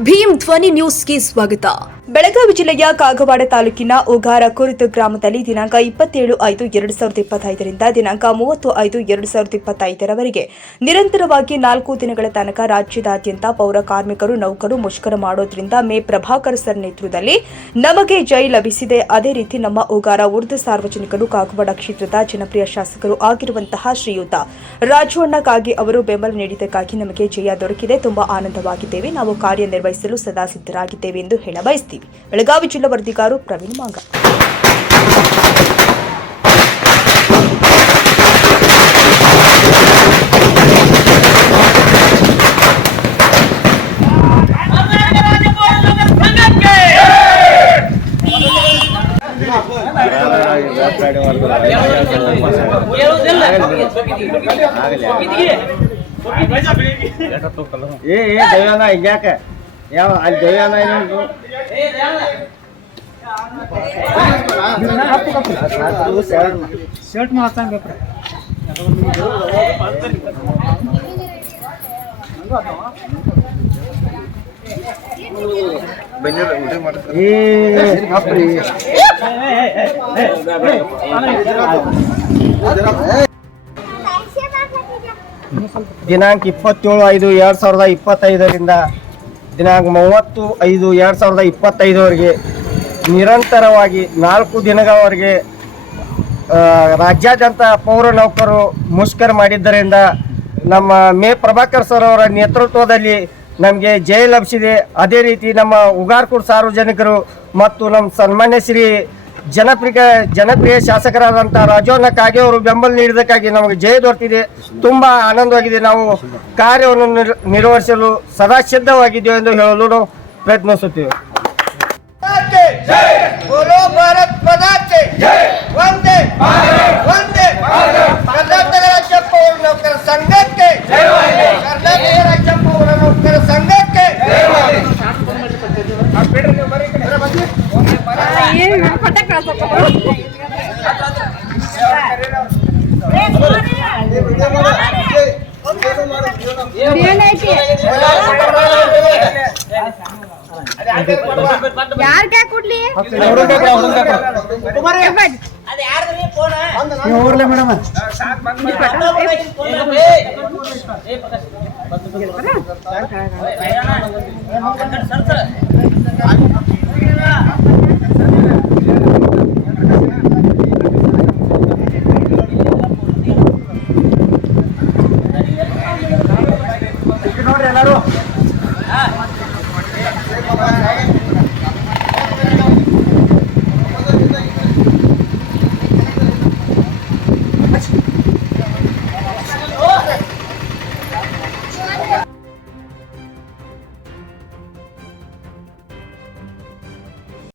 ಭೀಮ್ ಧ್ವನಿ ನ್ಯೂಸ್ಗೆ ಸ್ವಾಗತ ಬೆಳಗಾವಿ ಜಿಲ್ಲೆಯ ಕಾಗವಾಡ ತಾಲೂಕಿನ ಉಗಾರ ಕುರಿತು ಗ್ರಾಮದಲ್ಲಿ ದಿನಾಂಕ ಇಪ್ಪತ್ತೇಳು ಐದು ಎರಡು ಸಾವಿರದ ಇಪ್ಪತ್ತೈದರಿಂದ ದಿನಾಂಕ ಮೂವತ್ತು ಐದು ಎರಡು ಸಾವಿರದ ಇಪ್ಪತ್ತೈದರವರೆಗೆ ನಿರಂತರವಾಗಿ ನಾಲ್ಕು ದಿನಗಳ ತನಕ ರಾಜ್ಯದಾದ್ಯಂತ ಪೌರ ಕಾರ್ಮಿಕರು, ನೌಕರು ಮುಷ್ಕರ ಮಾಡೋದ್ರಿಂದ ಮೇ ಪ್ರಭಾಕರ್ ಸರ್ ನೇತೃತ್ವದಲ್ಲಿ ನಮಗೆ ಜೈ ಲಭಿಸಿದೆ. ಅದೇ ರೀತಿ ನಮ್ಮ ಉಗಾರ ಉರ್ದು ಸಾರ್ವಜನಿಕರು, ಕಾಗವಾಡ ಕ್ಷೇತ್ರದ ಜನಪ್ರಿಯ ಶಾಸಕರು ಆಗಿರುವಂತಹ ಶ್ರೀಯುತ ರಾಜು ಕಾಗಿ ಅವರು ಬೆಂಬಲ ನೀಡಿದ್ದಕ್ಕಾಗಿ ನಮಗೆ ಜಯ ದೊರಕಿದೆ. ತುಂಬಾ ಆನಂದವಾಗಿದ್ದೇವೆ. ನಾವು ಕಾರ್ಯನಿರ್ವಹಿಸಲು ಸದಾ ಸಿದ್ಧರಾಗಿದ್ದೇವೆ ಎಂದು ಹೇಳ ಬೆಳಗಾವಿ ಜಿಲ್ಲಾ ವರದಿಗಾರು ಪ್ರವೀಣ್ ಮಾಂಗ. ಏ ಏ ಹಿಂಗ್ಯಾಕ? ಯಾವ ಅಲ್ಲಿ ಶರ್ಟ್ ಮಾಡ್ತಾನೆ ದಿನಾಂಕ ಇಪ್ಪತ್ತೇಳು ಐದು ಎರಡ್ ಸಾವಿರದ ಇಪ್ಪತ್ತೈದರಿಂದ ದಿನಾಂಕ ಮೂವತ್ತು ಐದು ಎರಡು ಸಾವಿರದ ಇಪ್ಪತ್ತೈದವರೆಗೆ ನಿರಂತರವಾಗಿ ನಾಲ್ಕು ದಿನಗಳವರೆಗೆ ರಾಜ್ಯಾದ್ಯಂತ ಪೌರ ನೌಕರರು ಮುಷ್ಕರ ಮಾಡಿದ್ದರಿಂದ ನಮ್ಮ ಮೇ ಪ್ರಭಾಕರ್ ಸರ್ ಅವರ ನೇತೃತ್ವದಲ್ಲಿ ನಮಗೆ ಜಯ ಲಭಿಸಿದೆ. ಅದೇ ರೀತಿ ನಮ್ಮ ಉಗಾರ್ಕೂರ್ ಸಾರ್ವಜನಿಕರು ಮತ್ತು ನಮ್ಮ ಸನ್ಮಾನ್ಯ ಶ್ರೀ ಜನಪ್ರಿಯ ಜನಪ್ರಿಯ ಶಾಸಕರಾದಂಥ ರಾಜವನ್ನ ಕಾಗೆ ಅವರು ಬೆಂಬಲ ನೀಡಿದ್ದಕ್ಕಾಗಿ ನಮಗೆ ಜಯ ದೊರೆತಿದೆ. ತುಂಬಾ ಆನಂದವಾಗಿದೆ. ನಾವು ಕಾರ್ಯವನ್ನು ನಿರ್- ನಿರ್ವಹಿಸಲು ಸದಾ ಸಿದ್ಧವಾಗಿದ್ದೇವೆ ಎಂದು ಹೇಳಲು ನಾವು ಪ್ರಯತ್ನಿಸುತ್ತೇವೆ. बोलो ಯಾರ್ಗೆ ಕೊಡ್ಲಿ ನೋಡ್ರಿ ಎಲ್ಲರೂ હા.